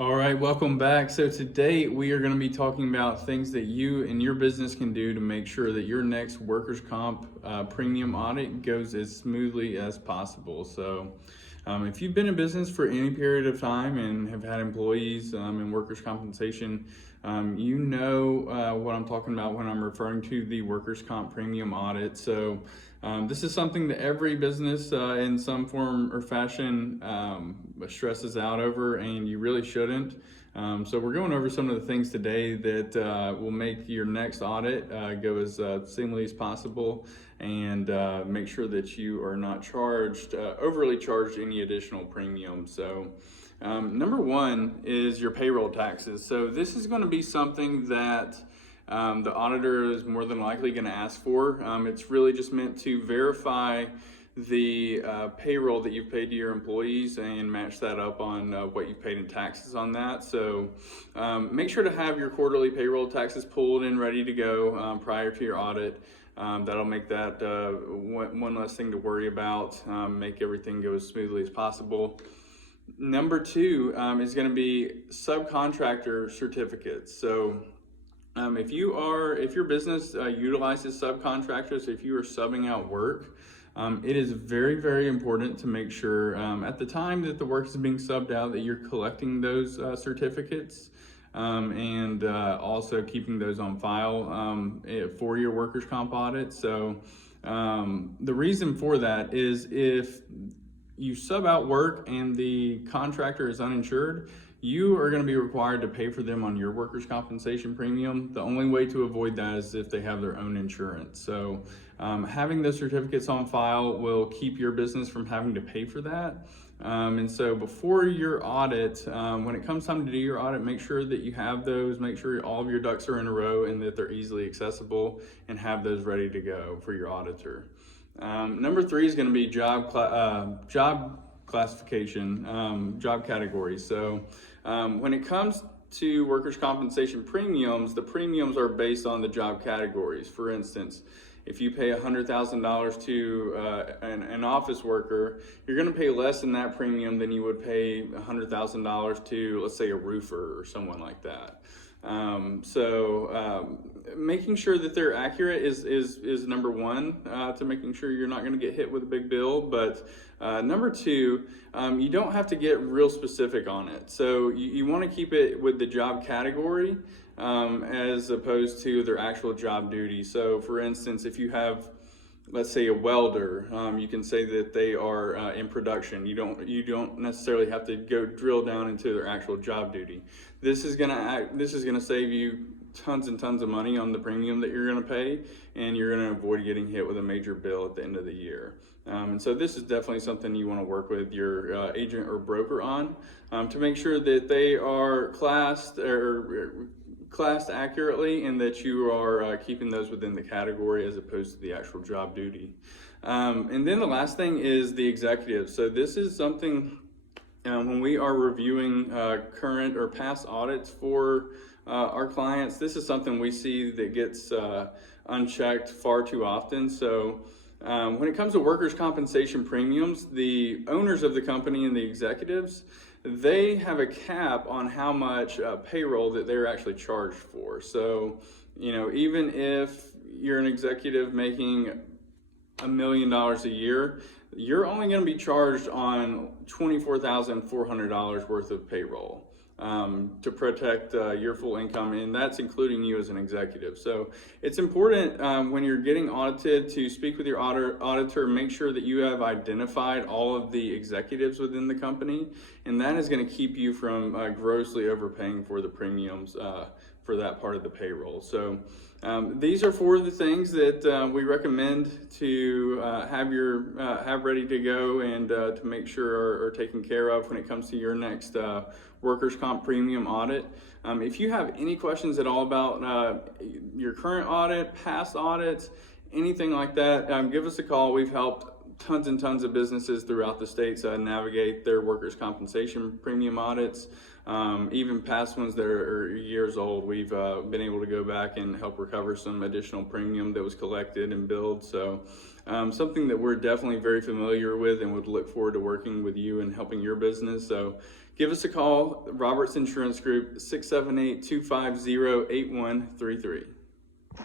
All right, welcome back. So today we are going to be talking about things that you and your business can do to make sure that your next workers' comp premium audit goes as smoothly as possible. So if you've been in business for any period of time and have had employees in workers' compensation, you know what I'm talking about when I'm referring to the workers' comp premium audit. So this is something that every business in some form or fashion stresses out over, and you really shouldn't. So we're going over some of the things today that will make your next audit go as seamlessly as possible, and make sure that you are not overly charged any additional premium. So number one is your payroll taxes. So this is going to be something that the auditor is more than likely going to ask for. It's really just meant to verify the payroll that you've paid to your employees and match that up on what you've paid in taxes on that. So make sure to have your quarterly payroll taxes pulled and ready to go prior to your audit. That'll make that one less thing to worry about, make everything go as smoothly as possible. Number two is going to be subcontractor certificates. So if your business utilizes subcontractors, if you are subbing out work, it is very, very important to make sure at the time that the work is being subbed out that you're collecting those certificates and also keeping those on file for your workers' comp audit. So the reason for that is if you sub out work and the contractor is uninsured, you are going to be required to pay for them on your workers' compensation premium. The only way to avoid that is if they have their own insurance. So having those certificates on file will keep your business from having to pay for that. And so before your audit, when it comes time to do your audit, make sure that you have those, make sure all of your ducks are in a row and that they're easily accessible, and have those ready to go for your auditor. Number three is going to be job classification, job categories. So when it comes to workers' compensation premiums, the premiums are based on the job categories. For instance, if you pay $100,000 to an office worker, you're going to pay less in that premium than you would pay $100,000 to, let's say, a roofer or someone like that. Making sure that they're accurate is number one, to making sure you're not going to get hit with a big bill. But number two, you don't have to get real specific on it. So you want to keep it with the job category as opposed to their actual job duty. So for instance, if you have, let's say, a welder, you can say that they are in production. You don't necessarily have to go drill down into their actual job duty. This is gonna save you tons and tons of money on the premium that you're gonna pay, and you're gonna avoid getting hit with a major bill at the end of the year. And so this is definitely something you want to work with your agent or broker on, to make sure that they are classed accurately, and that you are keeping those within the category as opposed to the actual job duty. And then the last thing is the executive. So this is something when we are reviewing current or past audits for our clients, this is something we see that gets unchecked far too often. So when it comes to workers' compensation premiums, the owners of the company and the executives, they have a cap on how much payroll that they're actually charged for. So, even if you're an executive making $1 million a year, you're only going to be charged on $24,400 worth of payroll to protect your full income, and that's including you as an executive. So it's important when you're getting audited to speak with your auditor, make sure that you have identified all of the executives within the company, and that is going to keep you from grossly overpaying for the premiums for that part of the payroll. So these are four of the things that we recommend to have ready to go and to make sure are taken care of when it comes to your next workers' comp premium audit. If you have any questions at all about your current audit, past audits, anything like that, give us a call. We've helped tons and tons of businesses throughout the states navigate their workers' compensation premium audits. Even past ones that are years old, we've been able to go back and help recover some additional premium that was collected and billed. So something that we're definitely very familiar with and would look forward to working with you and helping your business. So give us a call, Roberts Insurance Group, 678-250-8133.